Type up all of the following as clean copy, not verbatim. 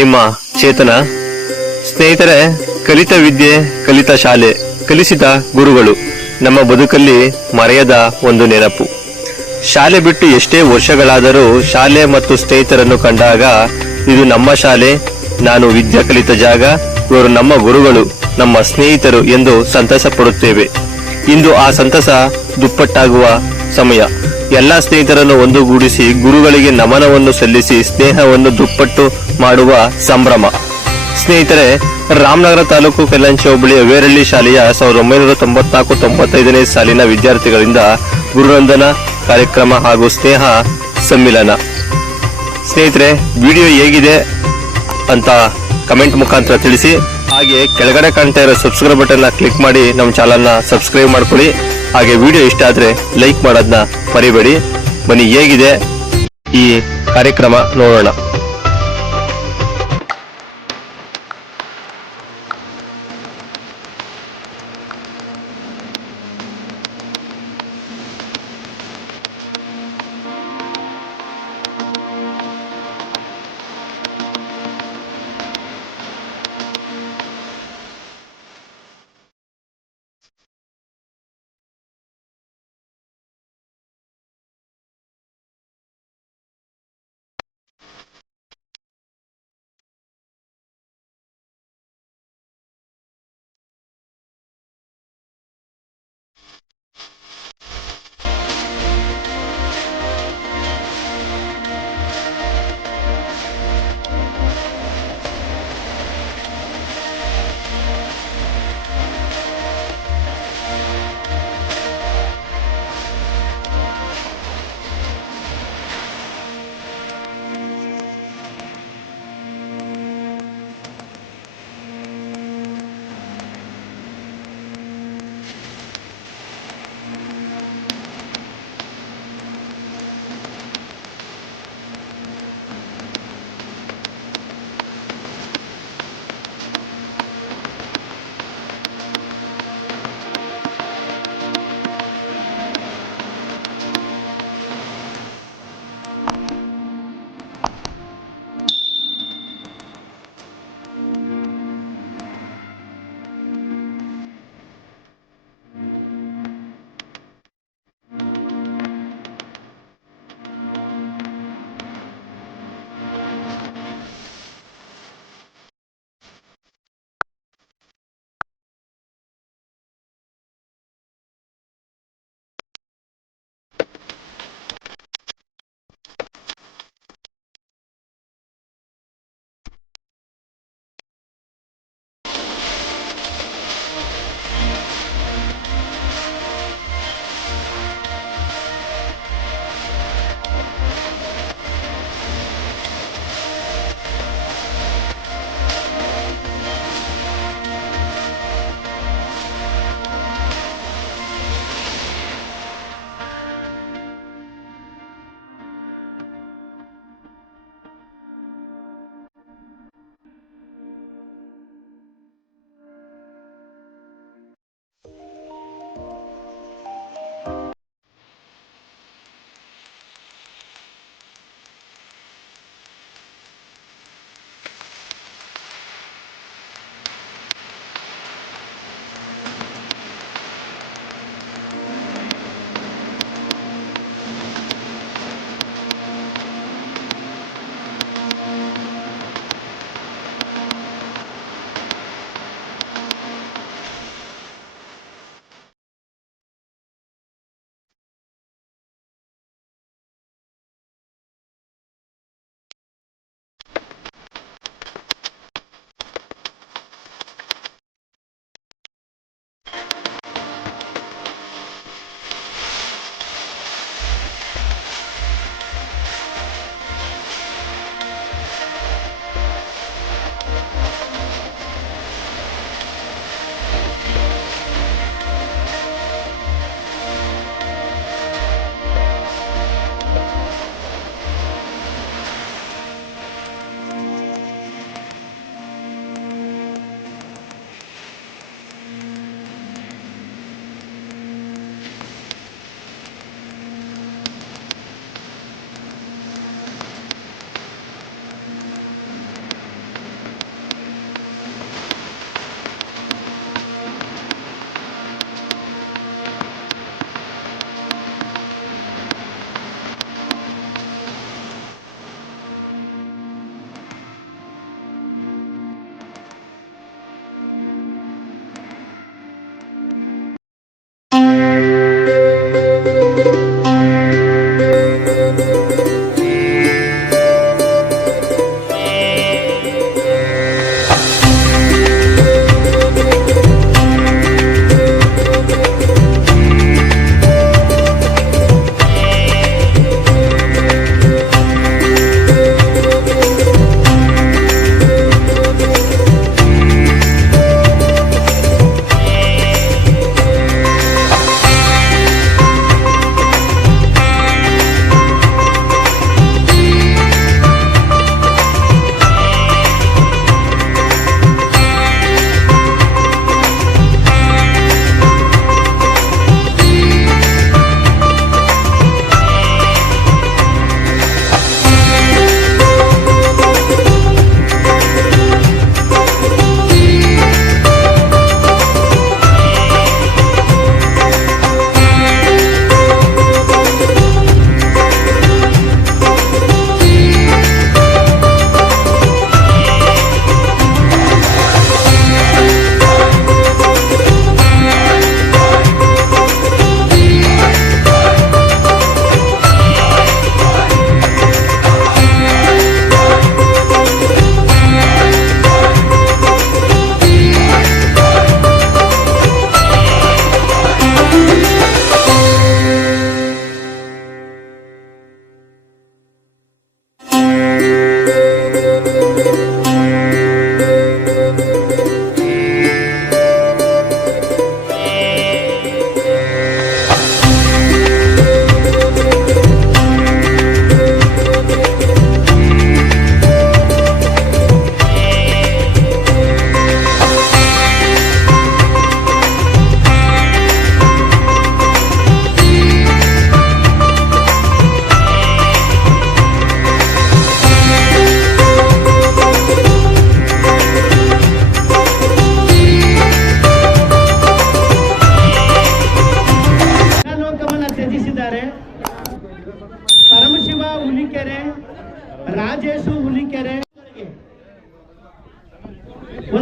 ನಿಮ್ಮ ಚೇತನ. ಸ್ನೇಹಿತರೆ, ಕಲಿತ ವಿದ್ಯೆ, ಕಲಿತ ಶಾಲೆ, ಕಲಿಸಿದ ಗುರುಗಳು ನಮ್ಮ ಬದುಕಲ್ಲಿ ಮರೆಯದ ಒಂದು ನೆನಪು. ಶಾಲೆ ಬಿಟ್ಟು ಎಷ್ಟೇ ವರ್ಷಗಳಾದರೂ ಶಾಲೆ ಮತ್ತು ಸ್ನೇಹಿತರನ್ನು ಕಂಡಾಗ ಇದು ನಮ್ಮ ಶಾಲೆ, ನಾನು ವಿದ್ಯೆ ಕಲಿತ ಜಾಗ, ಇವರು ನಮ್ಮ ಗುರುಗಳು, ನಮ್ಮ ಸ್ನೇಹಿತರು ಎಂದು ಸಂತಸ ಪಡುತ್ತೇವೆ. ಇಂದು ಆ ಸಂತಸ ದುಪ್ಪಟ್ಟಾಗುವ ಸಮಯ. ಎಲ್ಲ ಸ್ನೇಹಿತರನ್ನು ಒಂದುಗೂಡಿಸಿ ಗುರುಗಳಿಗೆ ನಮನವನ್ನು ಸಲ್ಲಿಸಿ ಸ್ನೇಹವನ್ನು ದುಪ್ಪಟ್ಟು ಮಾಡುವ ಸಂಭ್ರಮ. ಸ್ನೇಹಿತರೆ, ರಾಮನಗರ ತಾಲೂಕು ಕಲ್ಲಂಚಿ ಹೋಬಳಿಯ ವೇರಳ್ಳಿ ಶಾಲೆಯ 1994-95ನೇ ಸಾಲಿನ ವಿದ್ಯಾರ್ಥಿಗಳಿಂದ ಗುರುವಂದನಾ ಕಾರ್ಯಕ್ರಮ ಹಾಗೂ ಸ್ನೇಹ ಸಮ್ಮಿಲನ. ಸ್ನೇಹಿತರೆ, ವಿಡಿಯೋ ಹೇಗಿದೆ ಅಂತ ಕಮೆಂಟ್ ಮುಖಾಂತರ ತಿಳಿಸಿ. ಹಾಗೆ ಕೆಳಗಡೆ ಕಾಣ್ತಾ ಇರೋ ಸಬ್ಸ್ಕ್ರೈಬ್ ಬಟನ್ ಕ್ಲಿಕ್ ಮಾಡಿ ನಮ್ಮ ಚಾನಲ್ನ ಸಬ್ಸ್ಕ್ರೈಬ್ ಮಾಡ್ಕೊಳ್ಳಿ. ಹಾಗೆ ವಿಡಿಯೋ ಇಷ್ಟ ಆದ್ರೆ ಲೈಕ್ ಮಾಡೋದನ್ನ ಮರಿಬೇಡಿ. ಬನ್ನಿ, ಹೇಗಿದೆ ಈ ಕಾರ್ಯಕ್ರಮ ನೋಡೋಣ.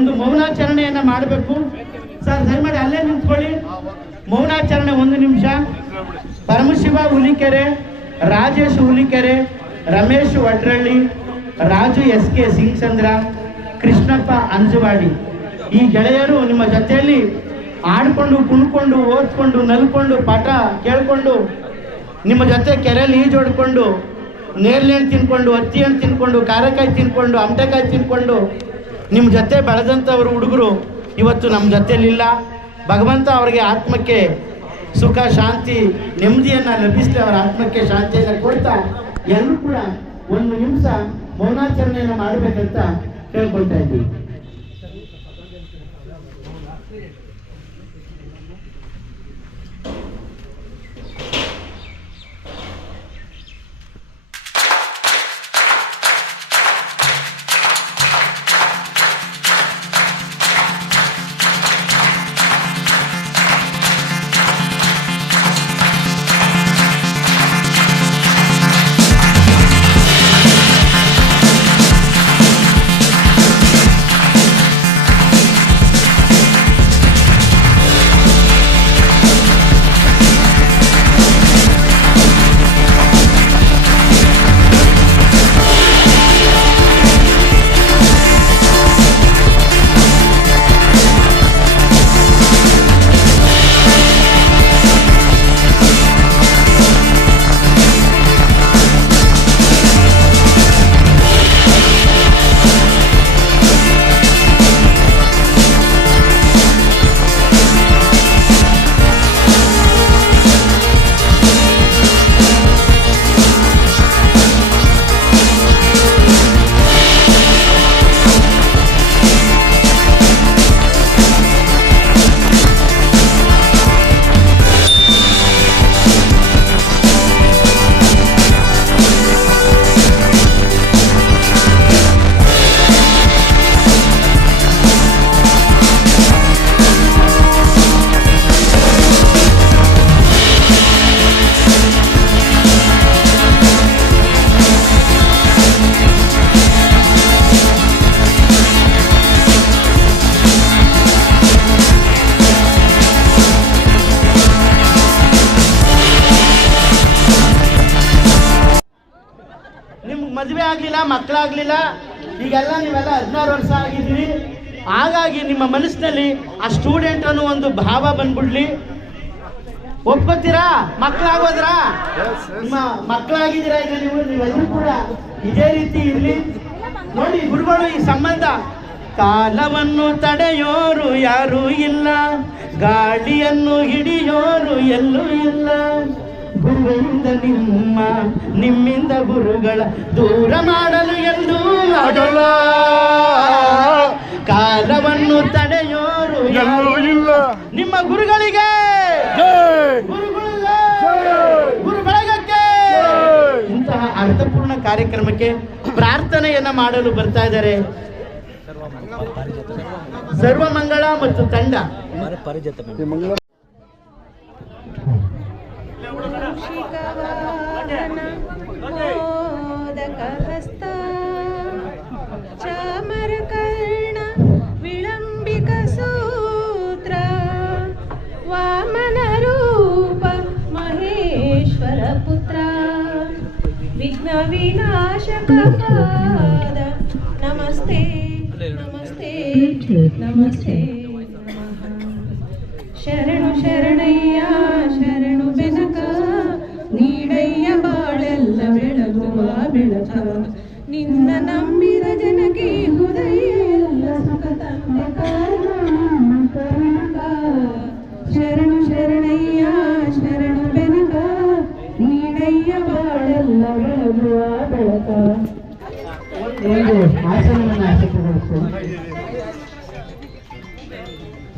ಒಂದು ಮೌನಾಚರಣೆಯನ್ನು ಮಾಡಬೇಕು. ಸರ್ ದಯಮಾಡಿ ಅಲ್ಲೇ ನಿಂತ್ಕೊಳ್ಳಿ. ಮೌನಾಚರಣೆ 1 ನಿಮಿಷ. ಪರಮಶಿವ ಹುಲಿಕೆರೆ, ರಾಜೇಶ್ ಹುಲಿಕೆರೆ, ರಮೇಶ್ ವಡ್ರಳ್ಳಿ, ರಾಜು SK ಸಿಂಗ್ಸಂದ್ರ, ಕೃಷ್ಣಪ್ಪ ಅಂಜುವಾಡಿ, ಈ ಗೆಳೆಯರು ನಿಮ್ಮ ಜೊತೆಯಲ್ಲಿ ಆಡ್ಕೊಂಡು ಕುಣ್ಕೊಂಡು ಓದ್ಕೊಂಡು ನಲ್ಕೊಂಡು ಪಾಠ ಕೇಳ್ಕೊಂಡು ನಿಮ್ಮ ಜೊತೆ ಕೆರೆಯಲ್ಲಿ ಈಜೊಡ್ಕೊಂಡು ನೇರ್ಲೆಹಣ್ಣು ತಿನ್ಕೊಂಡು ಹತ್ತಿ ಹಣ್ಣು ತಿನ್ಕೊಂಡು ಕಾರಕಾಯಿ ತಿನ್ಕೊಂಡು ಅಮಟೆಕಾಯಿ ತಿನ್ಕೊಂಡು ನಿಮ್ಮ ಜೊತೆ ಬೆಳೆದಂಥವ್ರು ಹುಡುಗರು ಇವತ್ತು ನಮ್ಮ ಜೊತೆಯಲ್ಲಿಲ್ಲ. ಭಗವಂತ ಅವರಿಗೆ ಆತ್ಮಕ್ಕೆ ಸುಖ ಶಾಂತಿ ನೆಮ್ಮದಿಯನ್ನು ಲಭಿಸಲಿ, ಅವರ ಆತ್ಮಕ್ಕೆ ಶಾಂತಿಯನ್ನು ಕೊಡ್ತಾ ಎಲ್ಲರೂ ಕೂಡ 1 ನಿಮಿಷ ಮೌನಾಚರಣೆಯನ್ನು ಮಾಡಬೇಕಂತ ಕೇಳ್ಕೊಳ್ತಾ ಇದ್ದೀವಿ. ಮದುವೆ ಆಗಲಿಲ್ಲ, ಮಕ್ಕಳಾಗಲಿಲ್ಲ, ಈಗೆಲ್ಲ ನೀವೆಲ್ಲ 16 ವರ್ಷ ಆಗಿದ್ದೀರಿ. ಹಾಗಾಗಿ ನಿಮ್ಮ ಮನಸ್ಸಿನಲ್ಲಿ ಆ ಸ್ಟೂಡೆಂಟ್ ಅನ್ನೋ ಒಂದು ಭಾವ ಬಂದ್ಬಿಡ್ಲಿ. ಒಪ್ಕೋತೀರಾ? ಮಕ್ಕಳಾಗೋದ್ರಾ? ನಿಮ್ಮ ಮಕ್ಕಳಾಗಿದ್ದೀರಾ ಈಗ ನೀವೆಲ್ಲರೂ ಕೂಡ ಇದೇ ರೀತಿ ಇರಲಿ. ನೋಡಿ ಗುರುಗಳು ಈ ಸಂಬಂಧ, ಕಾಲವನ್ನು ತಡೆಯೋರು ಯಾರೂ ಇಲ್ಲ, ಗಾಳಿಯನ್ನು ಹಿಡಿಯೋರು ಎಲ್ಲೂ ಇಲ್ಲ, ಗುರುವಿಂದ ನಿಮ್ಮಿಂದ ಗುರುಗಳ ದೂರ ಮಾಡಲು ಎಲ್ಲೂ ಆಗಲ್ಲ, ಕಾಲವನ್ನು ತಡೆಯೋರು ಯಾರೂ ಇಲ್ಲ, ನಿಮ್ಮ ಗುರುಗಳಿಗೆ ಗುರು ಬಳಗಕ್ಕೆ. ಇಂತಹ ಅರ್ಥಪೂರ್ಣ ಕಾರ್ಯಕ್ರಮಕ್ಕೆ ಪ್ರಾರ್ಥನೆಯನ್ನ ಮಾಡಲು ಬರ್ತಾ ಇದ್ದಾರೆ ಸರ್ವಮಂಗಳ ಮತ್ತು ತಂಡ. मोदकहस्त चामरकर्ण विलम्बिकसूत्र वामनरूप महेश्वरपुत्र विघ्नविनाशकपाद नमस्ते नमस्ते नमस्ते ಶರಣು ಶರಣಯ್ಯ ಶರಣು ಬೆನಕ ನೀಡಯ್ಯ ಬಾಳೆಲ್ಲ ಬೆಳಗುವ ಬೆಳಕ ನಿನ್ನ ನಂಬಿದ ಜನಕ್ಕೆ ಹೃದಯ ಎಲ್ಲ ಸುಖ ತಂದೆ ಕಾರಣ ಶರಣು ಶರಣಯ್ಯ ಶರಣು ಬೆನಕ ನೀಡಯ್ಯ ಬಾಳೆಲ್ಲ ಬೆಳಗುವ ಬೆಳಕ. ಒಂದು ಆಸನವನ್ನು ಆಸಕ್ತಿಗೊಳಿಸಿ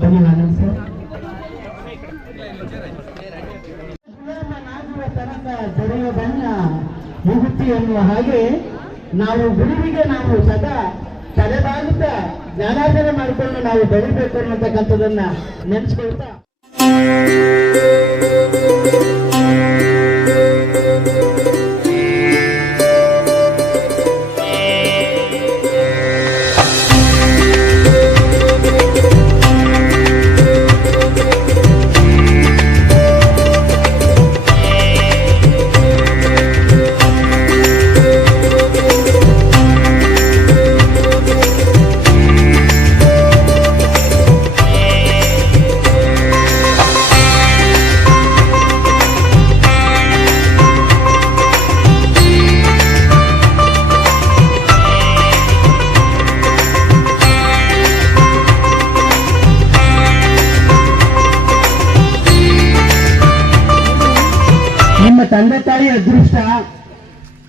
ಧನ್ಯವಾದ ಸರ್. ಜಡೆಯ ಬಣ್ಣ ವಿಭೂತಿ ಎನ್ನುವ ಹಾಗೆ ನಾವು ಗುರುವಿಗೆ ನಾವು ಸದಾ ತಲೆಬಾಗುತ್ತಾ ಜ್ಞಾನಾರ್ಜನೆ ಮಾಡಿಕೊಂಡು ನಾವು ಬೆಳಿಬೇಕು ಅನ್ನತಕ್ಕಂಥದನ್ನ ನೆನೆಸ್ಕೊಳ್ತಾ ತಂದೆ ತಾಯಿ ಅದೃಷ್ಟ.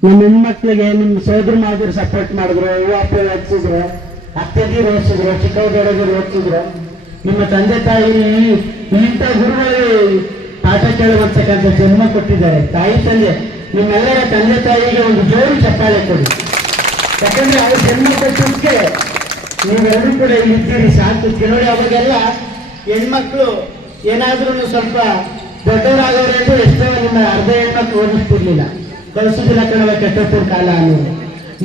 ನಿಮ್ಮ ಹೆಣ್ಮಕ್ಳಿಗೆ ನಿಮ್ಮ ಸೋದರ ಮಾದಿರು ಸಪೋರ್ಟ್ ಮಾಡಿದ್ರು, ಹೂವು ಅಪ್ಪ ಓದಿಸಿದ್ರು, ಅತ್ತೆದೀರು ಓದಿಸಿದ್ರು, ಚಿಕ್ಕವರೊಳಗೆ ಓದಿಸಿದ್ರು. ನಿಮ್ಮ ತಂದೆ ತಾಯಿ ಇಂಥ ಗುರುಗಳು ಪಾಠ ಕೇಳುವಂತಕ್ಕಂಥ ಜನ್ಮ ಕೊಟ್ಟಿದ್ದಾರೆ. ತಾಯಿ ತಂದೆ ನಿಮ್ಮೆಲ್ಲರ ತಂದೆ ತಾಯಿಗೆ ಒಂದು ಜೋರು ಚಪ್ಪಾಳೆ ಕೊಡಿ. ಯಾಕಂದ್ರೆ ಅವ್ರು ಜನ್ಮ ಕೊಟ್ಟಕ್ಕೆ ನೀವೆಲ್ಲರೂ ಕೂಡ ಇಲ್ಲಿದ್ದೀರಿ, ಸಾಕು. ನೋಡಿ ಅವಾಗೆಲ್ಲ ಹೆಣ್ಮಕ್ಳು ಏನಾದ್ರೂ ಸ್ವಲ್ಪ ದೊಡ್ಡವರಾಗವ್ರೆ ಅಂದ್ರೆ ಎಷ್ಟೋ ನಿಮ್ಮ ಅರ್ಧ ಹೆಣ್ಮಕ್ಳು ಓದಿಸ್ತಿರ್ಲಿಲ್ಲ, ಕಳಿಸೋದಿಲ್ಲ ಕಣವ ಕೆಟ್ಟಪ್ಪರ ಕಾಲ ಅನ್ನೋದು.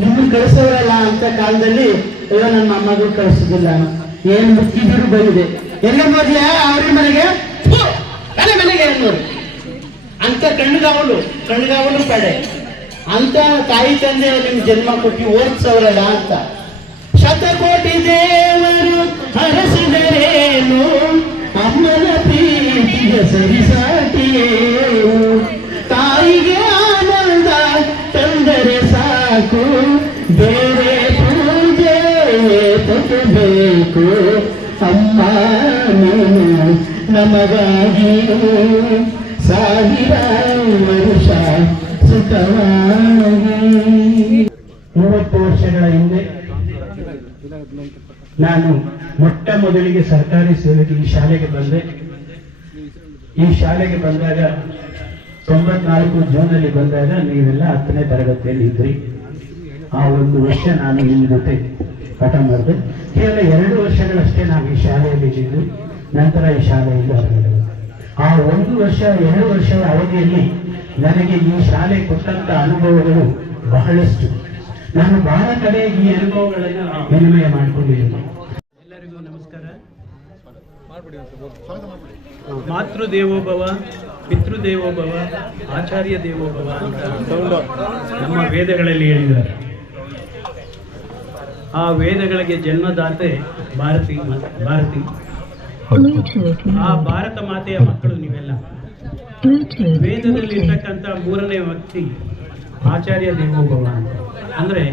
ನಿಮ್ಮನ್ನು ಕಳಿಸೋರಲ್ಲ ಅಂತ ಕಾಲದಲ್ಲಿ ಅಯ್ಯೋ ನನ್ನ ಅಮ್ಮಗಳು ಕಳಿಸೋದಿಲ್ಲ, ಏನ್ ಮುಕ್ಕಿದ್ರು ಬಂದಿದೆ, ಎಲ್ಲ ಮೊದಲೇ ಅವ್ರ ಮನೆಗೆ ಮನೆಗೆ ಅನ್ನೋರು ಅಂತ ಕಣ್ಗಾವಲು ಪಡೆ ಅಂತ ತಾಯಿ ತಂದೆ ನಿಮ್ ಜನ್ಮ ಕೊಟ್ಟು ಓದಿಸೋರಲ್ಲ ಅಂತ. ಶತಕೋಟಿ ದೇವರು ಹರಸಿದರೇನು ಅಮ್ಮನ ಪ್ರೀತಿಗೆ ಸರಿಸಾಟಿಯೇನು, ತಾಯಿಗೆ ಆನಂದ ತಂದರೆ ಸಾಕು, ಬೇರೆ ಪೂಜೆ ತಗಬೇಕು. ಅಮ್ಮ ನೀನು ನಮಗಾಗಿ ಸಾವಿರ ವರುಷ ಸುಖವಾಗಿ. 30 ವರ್ಷಗಳ ಹಿಂದೆ ನಾನು ಮೊಟ್ಟ ಮೊದಲಿಗೆ ಸರ್ಕಾರಿ ಸೇವೆಗೆ ಈ ಶಾಲೆಗೆ ಬಂದೆ. ಈ ಶಾಲೆಗೆ ಬಂದಾಗ 94 ಜೂನಲ್ಲಿ ಬಂದಾಗ ನೀವೆಲ್ಲ 10ನೇ ತರಗತಿಯಲ್ಲಿ ಇದ್ರಿ. ಆ ಒಂದು ವರ್ಷ ನಾನು ನಿಮ್ಮ ಜೊತೆ ಪಾಠ ಮಾಡಿದೆ. ಕೇವಲ 2 ವರ್ಷಗಳಷ್ಟೇ ನಾವು ಈ ಶಾಲೆಯಲ್ಲಿ ಇದ್ದಿದ್ದು. ನಂತರ ಈ ಶಾಲೆಯಲ್ಲಿ ಹೊರಗಡೆ ಆ 1 ವರ್ಷ 2 ವರ್ಷದ ಅವಧಿಯಲ್ಲಿ ನನಗೆ ಈ ಶಾಲೆ ಕೊಟ್ಟಂತ ಅನುಭವಗಳು ಬಹಳಷ್ಟು. ನಾನು ಬಹಳ ಕಡೆ ಈ ಅನುಭವಗಳನ್ನು ವಿನಿಮಯ ಮಾಡಿಕೊಂಡಿದ್ದೀನಿ. ಎಲ್ಲರಿಗೂ ನಮಸ್ಕಾರ. ಮಾತೃದೇವೋಭವ, ಪಿತೃದೇವೋಭವ, ಆಚಾರ್ಯ ದೇವೋಭವ ಅಂತ ನಮ್ಮ ವೇದಗಳಲ್ಲಿ ಹೇಳಿದ್ದಾರೆ. ಆ ವೇದಗಳಿಗೆ ಜನ್ಮದಾತೆ ಭಾರತಿ. ಆ ಭಾರತ ಮಾತೆಯ ಮಕ್ಕಳು ನೀವೆಲ್ಲ. ವೇದದಲ್ಲಿ ಇರ್ತಕ್ಕಂಥ 3ನೇ ವ್ಯಕ್ತಿ ಆಚಾರ್ಯ ದೇವೋಭವ ಅಂತ. ಅಂದ್ರೆ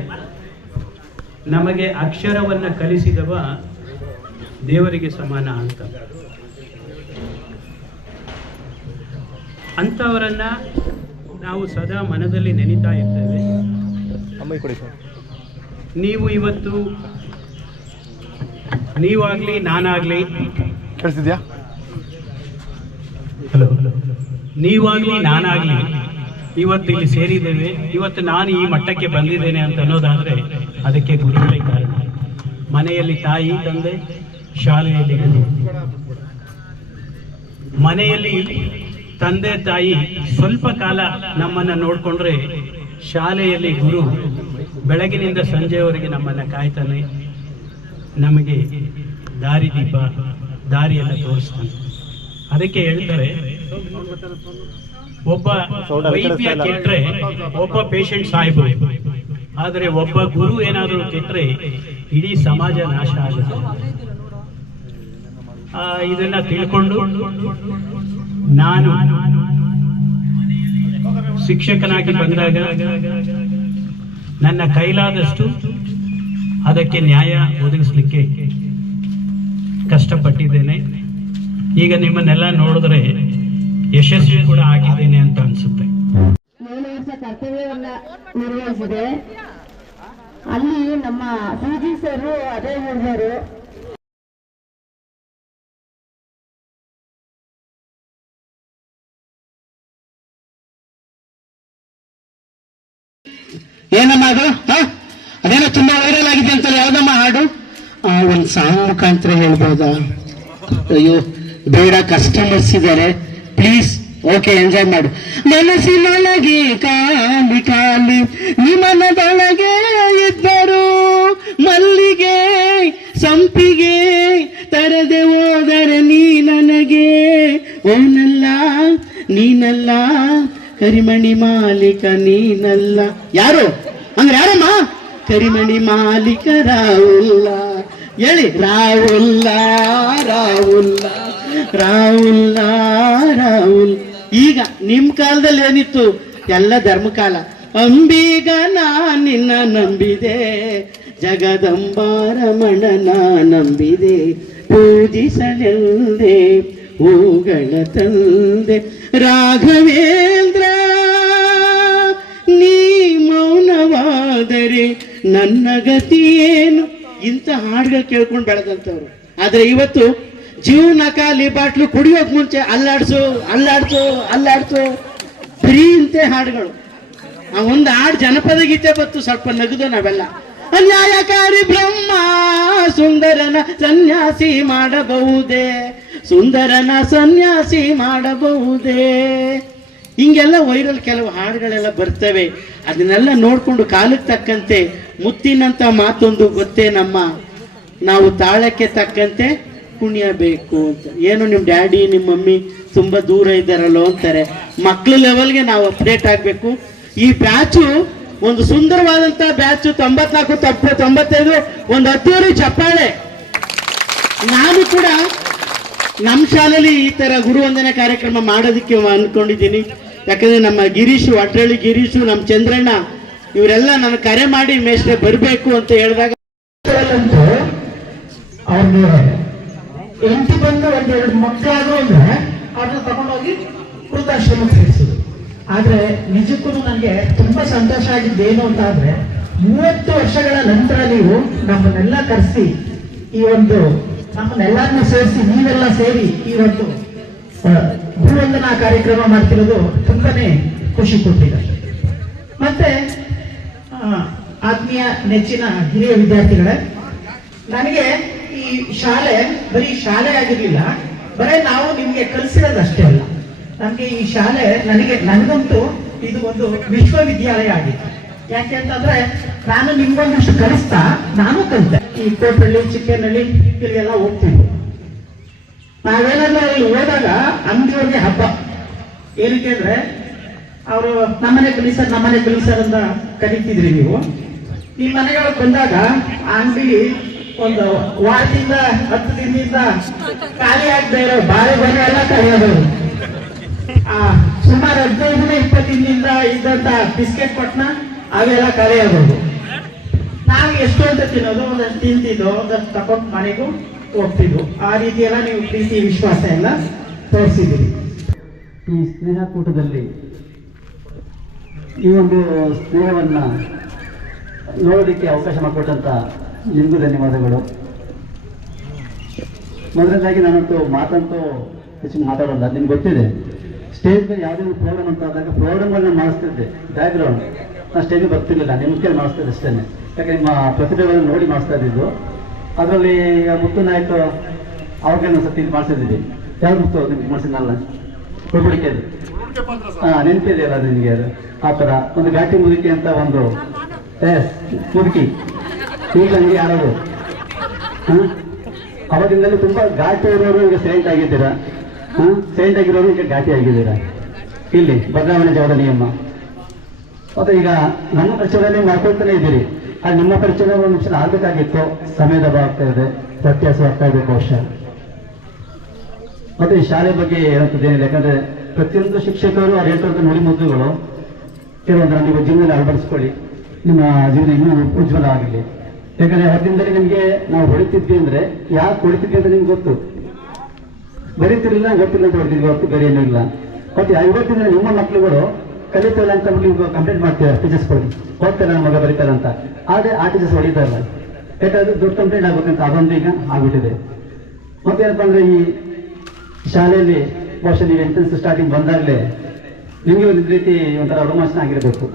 ನಮಗೆ ಅಕ್ಷರವನ್ನ ಕಲಿಸಿದವ ದೇವರಿಗೆ ಸಮಾನ ಅಂತ. ಅಂಥವರನ್ನ ನಾವು ಸದಾ ಮನದಲ್ಲಿ ನೆನೀತಾ ಇರ್ತೇವೆ. ನೀವು ಇವತ್ತು ನೀವಾಗ್ಲಿ ನಾನಾಗ್ಲಿ ನೀವಾಗ್ಲಿ ನಾನಾಗ್ಲಿ ಇವತ್ತು ಇಲ್ಲಿ ಸೇರಿದ್ದೇವೆ. ಇವತ್ತು ನಾನು ಈ ಮಟ್ಟಕ್ಕೆ ಬಂದಿದ್ದೇನೆ ಅಂತ ಅನ್ನೋದಾದ್ರೆ ಅದಕ್ಕೆ ಗುರುಗಳೇ ಕಾರಣ. ಮನೆಯಲ್ಲಿ ತಾಯಿ ತಂದೆ, ಶಾಲೆಯಲ್ಲಿ ಗುರು. ಮನೆಯಲ್ಲಿ ತಂದೆ ತಾಯಿ ಸ್ವಲ್ಪ ಕಾಲ ನಮ್ಮನ್ನ ನೋಡ್ಕೊಂಡ್ರೆ, ಶಾಲೆಯಲ್ಲಿ ಗುರು ಬೆಳಗಿನಿಂದ ಸಂಜೆಯವರೆಗೆ ನಮ್ಮನ್ನ ಕಾಯ್ತಾನೆ, ನಮಗೆ ದಾರಿದೀಪ, ದಾರಿಯನ್ನ ತೋರಿಸ್ತಾನೆ. ಅದಕ್ಕೆ ಹೇಳ್ತಾರೆ, ಒಬ್ಬ ವೈದ್ಯ ಕೆಟ್ಟರೆ ಒಬ್ಬ ಪೇಷಂಟ್ ಸಾಯ್ಬೋದು, ಆದರೆ ಒಬ್ಬ ಗುರು ಏನಾದರೂ ಕೆಟ್ಟರೆ ಇಡೀ ಸಮಾಜ ನಾಶ ಆಗುತ್ತೆ. ಇದನ್ನ ತಿಳ್ಕೊಂಡು ನಾನು ಶಿಕ್ಷಕನಾಗಿ ಬಂದಾಗ ನನ್ನ ಕೈಲಾದಷ್ಟು ಅದಕ್ಕೆ ನ್ಯಾಯ ಒದಗಿಸ್ಲಿಕ್ಕೆ ಕಷ್ಟಪಟ್ಟಿದ್ದೇನೆ. ಈಗ ನಿಮ್ಮನ್ನೆಲ್ಲ ನೋಡಿದ್ರೆ ಯಶಸ್ವಿ ಕೂಡ ಆಗಿದ್ದೇನೆ ಅಂತ ಅನ್ಸುತ್ತೆ. 7 ವರ್ಷ ಕರ್ತವ್ಯವನ್ನ ನಿರ್ವಹಿಸಿದೆ. ಅಲ್ಲಿ ನಮ್ಮ ಸಿಜಿ ಸರ್ ಅದೇ ಹೇಳಿದರು, ಏನಮ್ಮ ಅದು? ಅದೇನೋ ತುಂಬಾ ವೈರಲ್ ಆಗಿದೆ ಅಂತಲ್ಲ, ಯಾವ್ದಮ್ಮ ಹಾಡು? ಒಂದು ಸಾಂಗ್ ಮುಖಾಂತರ ಹೇಳ್ಬೋದಾ? ಅಯ್ಯೋ ಬೇಡ, ಕಸ್ಟಮರ್ಸ್ ಇದ್ದಾರೆ, ಪ್ಲೀಸ್. ಓಕೆ, ಎಂಜಾಯ್ ಮಾಡು. ಮನಸ್ಸಿನೊಳಗೆ ಕಾಲಿ ಕಾಲಿ ನಿಮನದೊಳಗೆ ಇದ್ದರು ಮಲ್ಲಿಗೆ ಸಂಪಿಗೆ ತರದೆ ಹೋದರೆ ನೀ ನನಗೆ ಓನಲ್ಲ ನೀನಲ್ಲ ಕರಿಮಣಿ ಮಾಲೀಕ ನೀನಲ್ಲ. ಯಾರು ಅಂದ್ರೆ ಯಾರಮ್ಮ? ಕರಿಮಣಿ ಮಾಲೀಕ ರಾವುಲ್ಲ. ಹೇಳಿ, ರಾವುಲ್ಲ ರಾವುಲ್ಲ ರಾವುಲ್ಲ ರಾಹುಲ್. ಈಗ ನಿಮ್ ಕಾಲದಲ್ಲಿ ಏನಿತ್ತು? ಎಲ್ಲ ಧರ್ಮಕಾಲ. ಅಂಬೀಗ ನಾ ನಿನ್ನ ನಂಬಿದೆ, ಜಗದಂಬಾರಮಣನ ನಂಬಿದೆ, ಪೂಜಿಸಲೆಂದೆ ಹೂಗಳ ತಂದೆ ರಾಘವೇಂದ್ರ ಆದರೆ ನನ್ನ ಗತಿ ಏನು, ಇಂಥ ಹಾಡುಗಳು ಕೇಳ್ಕೊಂಡು ಬೆಳೆದಂಥವ್ರು. ಆದರೆ ಇವತ್ತು ಜೀವನ ಖಾಲಿ ಬಾಟ್ಲು ಕುಡಿಯೋಕ್ ಮುಂಚೆ ಅಲ್ಲಾಡ್ಸು ಅಲ್ಲಾಡ್ಸು ಅಲ್ಲಾಡ್ಸು ಫ್ರೀ ಇಂತೆ ಹಾಡುಗಳು. ಆ ಒಂದು ಹಾಡು ಜನಪದ ಗೀತೆ ಬತ್ತು, ಸ್ವಲ್ಪ ನಗದು ನಾವೆಲ್ಲ. ಅನ್ಯಾಯಕಾರಿ ಬ್ರಹ್ಮ ಸುಂದರನ ಸನ್ಯಾಸಿ ಮಾಡಬಹುದೇ, ಸುಂದರನ ಸನ್ಯಾಸಿ ಮಾಡಬಹುದೇ. ಹಿಂಗೆಲ್ಲ ವೈರಲ್ ಕೆಲವು ಹಾಡುಗಳೆಲ್ಲ ಬರ್ತವೆ. ಅದನ್ನೆಲ್ಲ ನೋಡ್ಕೊಂಡು ಕಾಲಕ್ಕೆ ತಕ್ಕಂತೆ ಮುತ್ತಿನಂತ ಮಾತೊಂದು ಗೊತ್ತೇ ನಮ್ಮ, ನಾವು ತಾಳಕ್ಕೆ ತಕ್ಕಂತೆ ಕುಣಿಯಬೇಕು ಅಂತ. ಏನು ನಿಮ್ಮ ಡ್ಯಾಡಿ ನಿಮ್ಮ ಮಮ್ಮಿ ತುಂಬಾ ದೂರ ಇದ್ದಾರಲ್ಲೋ ಅಂತಾರೆ. ಮಕ್ಳ ಲೆವೆಲ್ಗೆ ನಾವು ಅಪ್ಡೇಟ್ ಆಗಬೇಕು. ಈ ಬ್ಯಾಚು ಒಂದು ಸುಂದರವಾದಂತ ಬ್ಯಾಚು. 94 95 ಒಂದು ಅದ್ದೂರಿ ಚಪ್ಪಾಳೆ. ನಾನು ಕೂಡ ನಮ್ಮ ಶಾಲೆಯಲ್ಲಿ ಈ ತರ ಗುರುವಂದನೆ ಕಾರ್ಯಕ್ರಮ ಮಾಡೋದಕ್ಕೆ ಅನ್ಕೊಂಡಿದ್ದೀನಿ. ಯಾಕಂದ್ರೆ ನಮ್ಮ ಗಿರೀಶು, ಅಡ್ರಳ್ಳಿ ಗಿರೀಶು, ನಮ್ಮ ಚಂದ್ರಣ್ಣ ಇವರೆಲ್ಲ ನಾನು ಕರೆ ಮಾಡಿ ಮೇಷ್ಟ್ರೆ ಬರಬೇಕು ಅಂತ ಹೇಳಿದಾಗ ಅವ್ರಿಗೆ ಎಂಟಿ ಬಂದು ಒಂದೆರಡು ಮಕ್ಕಳಾದ್ರು ಅಂದ್ರೆ ಅವ್ರನ್ನ ತಗೊಂಡೋಗಿ ವೃದ್ಧಾಶ್ರಮಕ್ಕೆ ಸೇರಿಸಿದ್ರು. ಆದ್ರೆ ನಿಜಕ್ಕೂ ನನಗೆ ತುಂಬಾ ಸಂತೋಷ ಆಗಿದ್ದೇನು ಅಂತ ಆದ್ರೆ 30 ವರ್ಷಗಳ ನಂತರ ನೀವು ನಮ್ಮನ್ನೆಲ್ಲ ಕರೆಸಿ ಈ ಒಂದು ನಮ್ಮನ್ನೆಲ್ಲರನ್ನು ಸೇರಿಸಿ ನೀವೆಲ್ಲ ಸೇರಿ ಈ ಒಂದು ಗುರುವಂದನಾ ಕಾರ್ಯಕ್ರಮ ಮಾಡ್ತಿರೋದು ತುಂಬಾನೇ ಖುಷಿ ಕೊಟ್ಟಿದೆ. ಮತ್ತೆ ಆತ್ಮೀಯ ನೆಚ್ಚಿನ ಹಿರಿಯ ವಿದ್ಯಾರ್ಥಿಗಳೇ, ನನಗೆ ಈ ಶಾಲೆ ಬರೀ ಶಾಲೆ ಆಗಿರ್ಲಿಲ್ಲ, ಬರೀ ನಾವು ನಿಮ್ಗೆ ಕಲಿಸಿರೋದಷ್ಟೇ ಅಲ್ಲ. ನಮ್ಗೆ ಈ ಶಾಲೆ ನನಗಂತೂ ಇದು ಒಂದು ವಿಶ್ವವಿದ್ಯಾಲಯ ಆಗಿತ್ತು. ಯಾಕೆ ಅಂತಂದ್ರೆ ನಾನು ನಿಮ್ಗೊಂದಷ್ಟು ಕಲಿಸ್ತಾ ನಾನು ಕಲಿತೆ. ಈ ಕೋಟಹಳ್ಳಿ, ಚಿಕ್ಕನಹಳ್ಳಿ ಇಲ್ಲಿಗೆಲ್ಲ ಹೋಗ್ತಿದ್ವಿ. ನಾವೇನಾದ್ರೂ ಅಲ್ಲಿ ಹೋದಾಗ ಅಂಗಡಿಯವ್ರಿಗೆ ಹಬ್ಬ. ಏನಕ್ಕೆ ಅಂದ್ರೆ ಅವರು ನಮ್ಮನೆ ಕಲಿಸರ್ ಅಂತ ಕರೀತಿದ್ರಿ ನೀವು. ನಿಮ್ಮ ಮನೆಗಳಿಗೆ ಬಂದಾಗ ಆ ಅಂಗಡಿ ಒಂದು ವಾರದಿಂದ 10 ದಿನದಿಂದ ಖಾಲಿ ಆಗದೆ ಇರೋ ಬಾಳೆ ಬನೆ ಎಲ್ಲ ಕರೆಯೋದು. ಸುಮಾರು 15-20 ದಿನದಿಂದ ಇದ್ದಂತ ಬಿಸ್ಕೆಟ್ ಪಟ್ನ ಅವೆಲ್ಲ ಕರೆಯೋದು. ನಾವು ಎಷ್ಟು ಅಂತ ತಿನ್ನೋದು, ಒಂದಷ್ಟು ತಿಂತಿದ್ದು, ಒಂದಷ್ಟು ತಗೊಂಡು ಮನೆಗೂ ಹೋಗ್ತಿದ್ವು. ಆ ರೀತಿ ಎಲ್ಲ ನೀವು ಪ್ರೀತಿ ವಿಶ್ವಾಸ ಎಲ್ಲ ತೋರಿಸಿದ್ದೀರಿ. ಈ ಸ್ನೇಹ ಕೂಟದಲ್ಲಿ ಈ ಒಂದು ಸ್ನೇಹವನ್ನು ನೋಡೋದಕ್ಕೆ ಅವಕಾಶ ಮಾಡಿಕೊಟ್ಟಂತ ನಿಮಗೂ ಧನ್ಯವಾದಗಳು. ಮೊದಲನೇದಾಗಿ ನಾನಂತೂ ಮಾತಂತೂ ಹೆಚ್ಚು ಮಾತಾಡೋಲ್ಲ, ನಿಮ್ಗೆ ಗೊತ್ತಿದೆ. ಸ್ಟೇಜ್ ಮೇಲೆ ಯಾವುದೇ ಒಂದು ಪ್ರೋಗ್ರಾಮ್ ಅಂತ ಆದಾಗ ಪ್ರೋಗ್ರಾಮ್ಗಳನ್ನ ಮಾಡಿಸ್ತಿದ್ದೆ. ಬ್ಯಾಕ್ಗ್ರೌಂಡ್ ನಾನು ಸ್ಟೇಜಿಗೆ ಬರ್ತಿರ್ಲಿಲ್ಲ, ನಿಮ್ಮ ಕೈ ಮಾಡಿಸ್ತಿದ್ದೆ ಅಷ್ಟೇ. ಯಾಕೆ ನಿಮ್ಮ ಪ್ರತಿಭೆಗಳನ್ನು ನೋಡಿ ಮಾಡಿಸ್ತಾ ಇದ್ದಿದ್ದು. ಅದರಲ್ಲಿ ಮುತ್ತು ನಾಯಕ ಅವ್ರಿಗೆ ಸತಿ ಮಾಡಿಸಿದ್ದೀವಿ. ಯಾವ್ದು ಮುತ್ತು ನಿಮ್ಗೆ ಮಾಡಿಸಿದ್ನಲ್ಲ, ಕೊಡ್ಬಿಡಿಕೆದು. ನೆನಪಿದೆಯಲ್ಲ ನಿಮಗೆ ಅದು. ಆ ಥರ ಒಂದು ಘಾಟಿ ಮುದುಕಿ ಅಂತ ಒಂದು ಮುದುಕಿ ಈಗ ನನಗೆ ಆಡೋದು. ಅವಾಗಿಂದಲೂ ತುಂಬ ಘಾಟಿ ಇರೋರು ಈಗ ಸೈಲೆಂಟ್ ಆಗಿದ್ದೀರಾ. ಸೈಲೆಂಟ್ ಆಗಿರೋರು ಈಗ ಘಾಟಿ ಆಗಿದ್ದೀರಾ. ಇಲ್ಲಿ ಬದಲಾವಣೆ ಜವಾದ ನಿಯಮ. ಮತ್ತೆ ಈಗ ನಮ್ಮ ಪರಿಚಯದಲ್ಲಿ ಮಾಡ್ಕೊಳ್ತಾನೆ ಇದ್ದೀರಿ. ಅದು ನಿಮ್ಮ ಪರಿಚಯ ಒಂದು ನಿಮಿಷ ಆಗಬೇಕಾಗಿತ್ತು. ಸಮಯದ ಅಭಾವ ಆಗ್ತಾ ಇದೆ, ವ್ಯತ್ಯಾಸ ಆಗ್ತಾ ಇದೆ ಬಹುಶಃ. ಮತ್ತೆ ಈ ಶಾಲೆ ಬಗ್ಗೆ ಏನಂತದೇನಿಲ್ಲ. ಯಾಕಂದ್ರೆ ಪ್ರತಿಯೊಂದು ಶಿಕ್ಷಕರು ಅವ್ರು ಹೇಳ್ತಾ ನುಡಿ ಮುದ್ದುಗಳು ಕೆಲವೊಂದನ್ನು ನೀವು ಜೀವನದಲ್ಲಿ ಅಳವಡಿಸ್ಕೊಳ್ಳಿ. ನಿಮ್ಮ ಜೀವನ ಇನ್ನೂ ಉಜ್ವಲ ಆಗಲಿ. ಯಾಕಂದ್ರೆ ಹೊರದಿಂದಲೇ ನಿಮಗೆ ನಾವು ಹೊಡಿತಿದ್ವಿ ಅಂದ್ರೆ ಯಾಕೆ ಹೊಡಿತಿದ್ವಿ ಅಂತ ನಿಮ್ಗೆ ಗೊತ್ತು. ಬರೀತಿರ್ಲಿಲ್ಲ, ಗೊತ್ತಿಲ್ಲ ಅಂತ ಹೊಡಿತಿದ್ವಿ, ಹೊತ್ತು ಬೇರೆ ಏನೂ ಇಲ್ಲ. ಮತ್ತೆ ಇವತ್ತಿನ ನಿಮ್ಮ ಮಕ್ಕಳುಗಳು ಕಲಿತಲ್ಲ ಅಂತ ನೀವು ಕಂಪ್ಲೇಂಟ್ ಮಾಡ್ತೀರಾ ಟೀಚರ್ಸ್ಗಳಿಗೆ, ಹೋಗ್ತಾರೆ ನನ್ನ ಮಗ ಬರೀತಾರೆ ಅಂತ. ಆದರೆ ಆ ಟೀಚರ್ಸ್ ಹೊಡಿತಾರಲ್ಲ, ಯಾಕಂದ್ರೆ ದೊಡ್ಡ ಕಂಪ್ಲೇಂಟ್ ಆಗುತ್ತೆ ಅಂತ ಅದೊಂದು ಈಗ ಆಗ್ಬಿಟ್ಟಿದೆ. ಮತ್ತೇನಪ್ಪ ಅಂದ್ರೆ ಈ ಶಾಲೆಯಲ್ಲಿ ಬಹುಶಃ ನೀವು ಎಂಟ್ರೆನ್ಸ್ ಸ್ಟಾರ್ಟಿಂಗ್ ಬಂದಾಗಲೇ ನಿಮಗೆ ಒಂದು ರೀತಿ ಒಂಥರ ರೋಮಾಂಚನ ಆಗಿರಬೇಕು.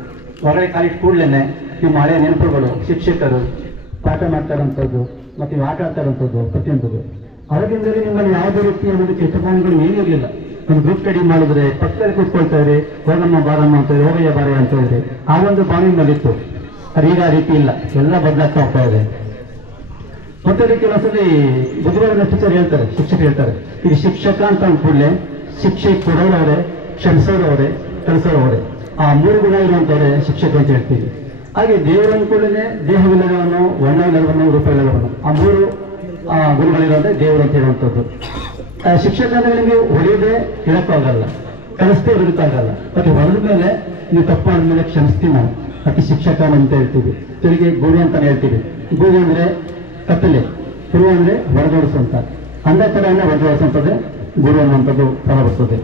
ಹೊರಗಡೆ ಕಾಲಿಟ್ಟು ಕೂಡಲೇ ನಿಮ್ಮ ಹಳೆಯ ನೆನಪುಗಳು, ಶಿಕ್ಷಕರು ಪಾಠ ಮಾಡ್ತಾರಂಥದ್ದು ಮತ್ತು ನೀವು ಆಟ ಆಡ್ತಾರಂಥದ್ದು ಪ್ರತಿಯೊಂದು. ಹೊರಗಿಂದಲೇ ನಿಮ್ಮಲ್ಲಿ ಯಾವುದೇ ರೀತಿಯ ಒಂದು ಕೆಟ್ಟ ಭಾವನೆಗಳು ಏನೂ ಇರಲಿಲ್ಲ. ಒಂದು ಗ್ರೂಪ್ ಸ್ಟಡಿ ಮಾಡಿದ್ರೆ ಪಕ್ಕದಲ್ಲಿ ಕೂತ್ಕೊಳ್ತಾ ಇದ್ರೆ ಹೋಗಮ್ಮ ಬಾರಮ್ಮ ಅಂತ ಇದ್ರೆ, ಹೋಗಯ್ಯ ಬಾರಯ್ಯ ಅಂತ ಹೇಳಿದ್ರೆ ಆ ಒಂದು ಭಾವನೆ ನಲ್ಲಿತ್ತು. ಅದು ಈಗ ಆ ರೀತಿ ಇಲ್ಲ, ಎಲ್ಲ ಬದಲಾಗ್ತಾ ಹೋಗ್ತಾ ಇದೆ. ಮತ್ತೆ ಕೆಲವೊಂದ್ಸಲಿ ಬುದ್ಧಿವಾದ ಟೀಚರ್ ಹೇಳ್ತಾರೆ, ಶಿಕ್ಷಕರು ಹೇಳ್ತಾರೆ, ಈಗ ಶಿಕ್ಷಕ ಅಂತ ಅಂದ್ಕೂಡಲೇ ಶಿಕ್ಷೆ ಕೊಡೋರವರೇ, ಕ್ಷಮಿಸೋರವರೇ, ಕಳಿಸೋರವರೇ, ಆ 3 ಗುಣ ಇರುವಂತವರೇ ಶಿಕ್ಷಕ ಅಂತ ಹೇಳ್ತೀವಿ. ಹಾಗೆ ದೇವರು ಅಂದ್ಕೊಳ್ಳೇ ದೇಹವಿಲ್ಲದವನು, ವರ್ಣವಿಲ್ಲದವನು, ರೂಪವಿಲ್ಲದವನು, ಆ 3 ಗುರುಗಳಿರೋದೇ ದೇವರು ಅಂತ ಹೇಳುವಂಥದ್ದು. ಶಿಕ್ಷಕ ಅಂದ್ರೆ ನಿಮಗೆ ಹೊಡೆಯದೆ ಇರಕ್ಕಾಗಲ್ಲ, ಕಲಿಸ್ತೇ ಇರೋದಕ್ಕಾಗಲ್ಲ. ಮತ್ತೆ ಹೊಡೆದ ಮೇಲೆ ನೀವು ತಪ್ಪು ಆದ್ಮೇಲೆ ಕ್ಷಮಿಸ್ತೀವಿ ನಾವು, ಅದಕ್ಕೆ ಶಿಕ್ಷಕ ಅಂತ ಹೇಳ್ತೀವಿ. ತಿರುಗಿ ಗುರು ಅಂತಾನೆ ಹೇಳ್ತೀವಿ. ಗುರು ಅಂದ್ರೆ ಕತ್ತಲೆ, ಗುರು ಅಂದ್ರೆ ಹೊರದೋಡಿಸುವಂತ, ಅಂಧಕರನ್ನ ಹೊರದೋಡಿಸುವಂಥದ್ದೇ ಗುರು ಅನ್ನುವಂಥದ್ದು ಫಲ ಬರ್ತದೆ.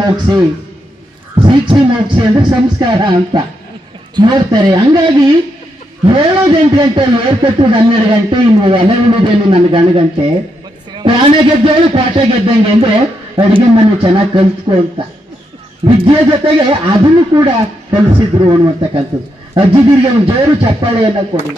ಮೋಕ್ಷಿ ಅಂದ್ರೆ ಸಂಸ್ಕಾರ ಅಂತ ನೋಡ್ತಾರೆ. ಹಂಗಾಗಿ 7-8 ಗಂಟೆ ಏರ್ ಕಟ್ಟುದು 12 ಗಂಟೆ, ಇನ್ನು ಒಲೆ ಉಳಿದೇನು ನನ್ನ ಗಂಟೆ, ಪ್ರಾಣ ಗೆದ್ದವಳು ಪಾಠ ಗೆದ್ದಂಗೆ ಅಂದ್ರೆ ಅಡಿಗೆ ಮನೆ ಚೆನ್ನಾಗಿ ಕಲ್ತ್ಕೊ ಅಂತ ವಿದ್ಯೆ ಜೊತೆಗೆ ಅದನ್ನು ಕೂಡ ಕಲಿಸಿದ್ರು ಅನ್ನುವಂತಕ್ಕಂಥದ್ದು. ಅಜ್ಜಿದಿರಿಗೆ ಒಂದು ಜೋರು ಚಪ್ಪಾಳೆಯನ್ನ ಕೊಡಿ.